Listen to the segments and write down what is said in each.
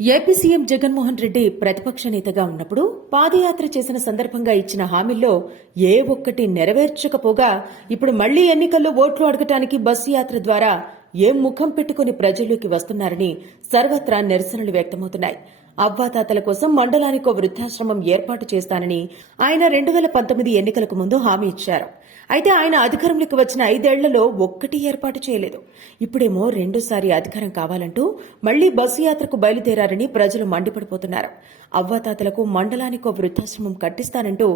AP CM Jaganmohan Reddy ప్రతిపక్ష నేతగా ఉన్నప్పుడు పాదయాత్ర చేసిన సందర్భంగా ఇచ్చిన హామీల్లో ఏ ఒక్కటి నెరవేర్చకపోగా ఇప్పుడు మళ్లీ ఎన్నికల్లో ఓట్లు అడగటానికి బస్సు యాత్ర ద్వారా ఏం ముఖం పెట్టుకుని ప్రజల్లోకి వస్తున్నారని సర్వత్రా నిరసనలు వ్యక్తమవుతున్నాయి. అవ్వాతాతల కోసం మండలానికో వృద్ధాశ్రమం ఏర్పాటు చేస్తానని ఆయన 2019 ఎన్నికలకు ముందు హామీ ఇచ్చారు. అయితే ఆయన అధికారంలోకి వచ్చిన 5 ఏళ్లలో ఒక్కటి ఏర్పాటు చేయలేదు. ఇప్పుడేమో రెండోసారి అధికారం కావాలంటూ మళ్లీ బస్సు యాత్రకు బయలుదేరారని ప్రజలు మండిపడిపోతున్నారు. అవ్వాతాతలకు మండలానికో వృద్ధాశ్రమం కట్టిస్తానంటూ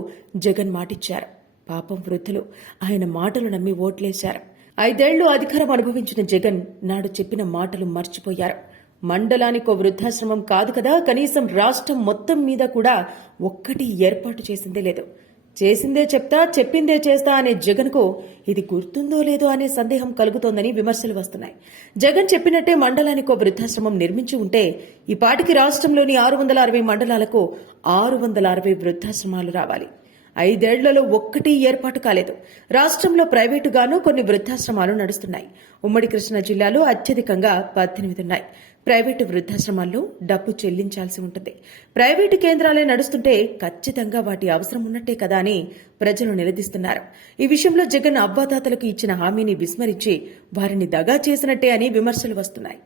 జగన్ మాటిచ్చారు. పాపం వృద్ధులు ఆయన మాటలు నమ్మి ఓట్లేశారు. 5 ఏళ్లు అధికారం అనుభవించిన జగన్ నాడు చెప్పిన మాటలు మర్చిపోయారు. మండలానికో వృద్ధాశ్రమం కాదు కదా, కనీసం రాష్ట్రం మొత్తం మీద కూడా ఒక్కటి ఏర్పాటు చేసిందే లేదు. చేసిందే చెప్తా, చెప్పిందే చేస్తా అనే జగన్కు ఇది గుర్తుందో లేదో అనే సందేహం కలుగుతోందని విమర్శలు వస్తున్నాయి. జగన్ చెప్పినట్టే మండలానికో వృద్ధాశ్రమం నిర్మించి ఉంటే ఈ పాటికి రాష్ట్రంలోని 660 మండలాలకు 660 వృద్ధాశ్రమాలు రావాలి. 5 ఏళ్లలో ఒక్కటి ఏర్పాటు కాలేదు. రాష్ట్రంలో ప్రైవేటుగాను కొన్ని వృద్ధాశ్రమాలు నడుస్తున్నాయి. ఉమ్మడి కృష్ణా జిల్లాలో అత్యధికంగా 18 ఉన్నాయి. ప్రైవేటు వృద్ధాశ్రమాల్లో డబ్బు చెల్లించాల్సి ఉంటుంది. ప్రైవేటు కేంద్రాలే నడుస్తుంటే ఖచ్చితంగా వాటి అవసరం ఉన్నట్టే కదా అని ప్రజలు నిలదీస్తున్నారు. ఈ విషయంలో జగన్ అవ్వాతాతలకు ఇచ్చిన హామీని విస్మరించి వారిని దగా చేసినట్టే అని విమర్శలు వస్తున్నాయి.